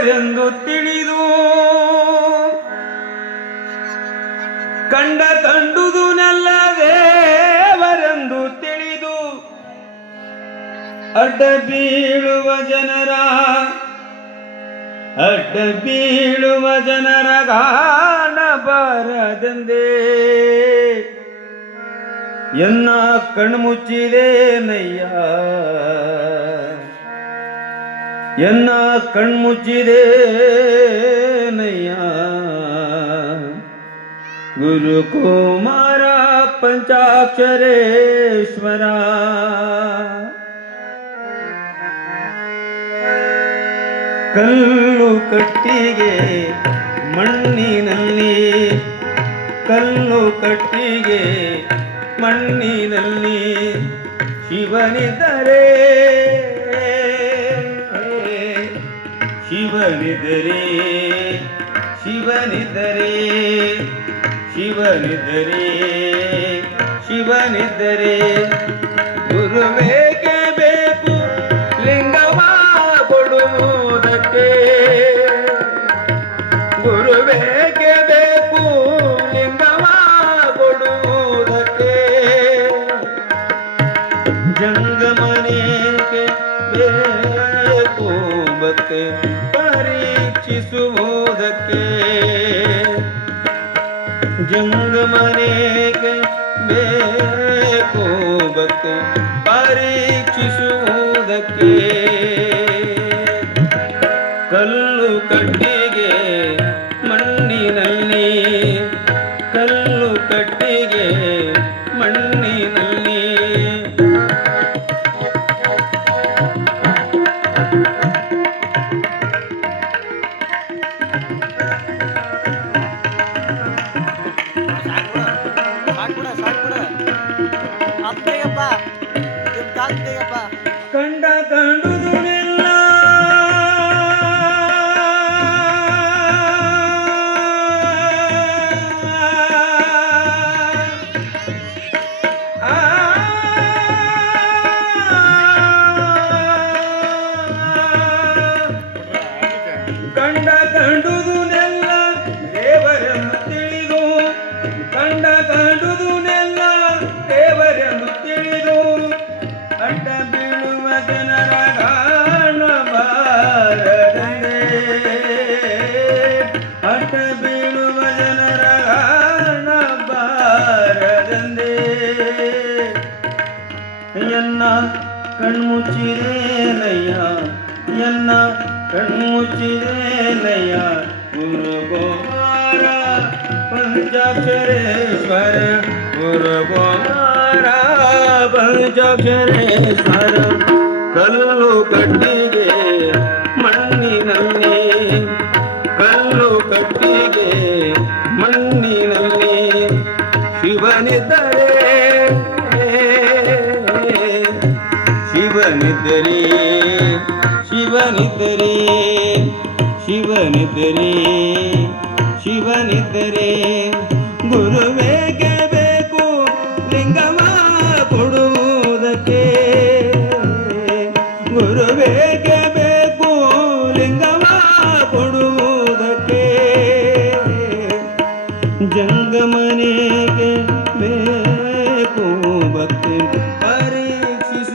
ದೇವರೆಂದು ತಿಳಿದು ಕಂಡುದು ನೆಲ್ಲ ದೇವರೆಂದು ತಿಳಿದು ಅಡ್ಡ ಬೀಳುವ ಜನರ ಗಾನ ಬಾರದಂದೇ ಎನ್ನ ಕಣ್ಮುಚ್ಚಿದೆ ನಯ್ಯ ಎನ್ನ ಕಣ್ಮುಚ್ಚಿದೆ ನಯ್ಯ ಗುರುಕುಮಾರ ಪಂಚಾಕ್ಷರೇಶ್ವರ ಕಲ್ಲು ಕಟ್ಟಿಗೆ ಮಣ್ಣಿನಲ್ಲಿ ಕಲ್ಲು ಕಟ್ಟಿಗೆ ಮಣ್ಣಿನಲ್ಲಿ ಶಿವನಿದ್ದರೆ ಶಿವನಿದ್ದರೆ ಶಿವನಿದ್ದರೆ ಶಿವನಿದ್ದರೆ ಶಿವನಿದ್ದರೆ ಗುರುವೇಕೆ ಬೇಕು ಲಿಂಗವ ಕೊಡುವುದಕ್ಕೆ ಗುರುವೇಕೆ ಬೇಕು ಲಿಂಗವ ಕೊಡುವುದಕ್ಕೆ ಜಂಗಮನೇಕೆ ಬೇಕು ಭಕ್ತಿ ಪರೀಕ್ಷಿಸುವುದಕ್ಕೆ ಜಂಗಮನೇಕೆ ಬೇಕು ಭಕ್ತಿ ಪರೀಕ್ಷಿಸುವುದಕ್ಕೆ ಕಲ್ಲು ಕಟ್ಟಿಗೆ ಮಣ್ಣಿನಲ್ಲಿ ಕಲ್ಲು ಕಟ್ಟಿಗೆ ಮಣ್ಣಿನಲ್ಲಿ ಕಂಡುದು ನಿಲ್ಲ ಕಂಡುದು ನೆಲ್ಲ ದೇವರೆಂದು ತಿಳಿದು ಕಂಡುದು ನೆಲ್ಲ ದೇವರೆಂದು ತಿಳಿದು ಅಡ್ಡ ಬೀಳುವ ಜನರ ಗಾನ ಬಾರದಂದೇ ಅಡ್ಡ ಬೀಳುವ ಜನರ ಗಾನ ಬಾರದಂದೇ ಎನ್ನ ಕಣ್ಮುಚ್ಚಿದೆ ನಯ್ಯ ಎನ್ನ ಕಣ್ಮುಚ್ಚಿದೆ ನಯ್ಯ ಗುರುಕುಮಾರ ಪಂಚಾಕ್ಷರೇಶ್ವರ ಗುರುಕುಮಾರ ಪಂಚಾಕ್ಷರೇಶ್ವರ ಕಲ್ಲು ಕಟ್ಟಿಗೆ ಮಣ್ಣಿನಲ್ಲಿ ಕಲ್ಲು ಕಟ್ಟಿಗೆ ಮಣ್ಣಿನಲ್ಲಿ ಶಿವನಿದ್ದರೆ ಶಿವನಿದ್ದರೆ ಶಿವನಿದ್ದರೆ ಶಿವನಿದ್ದರೆ ಶಿವನಿದ್ದರೆ ಗುರುವೇಗೆ ಬೇಕು ಲಿಂಗವ ಕೊಡುವುದಕ್ಕೆ ಗುರುವೇಗೆ ಬೇಕು ಲಿಂಗವ ಕೊಡುವುದಕ್ಕೆ ಜಂಗಮನೆಗೆ ಬೇಕು ಭಕ್ತಿ ಪರೀಕ್ಷಿಸುವುದಕ್ಕೆ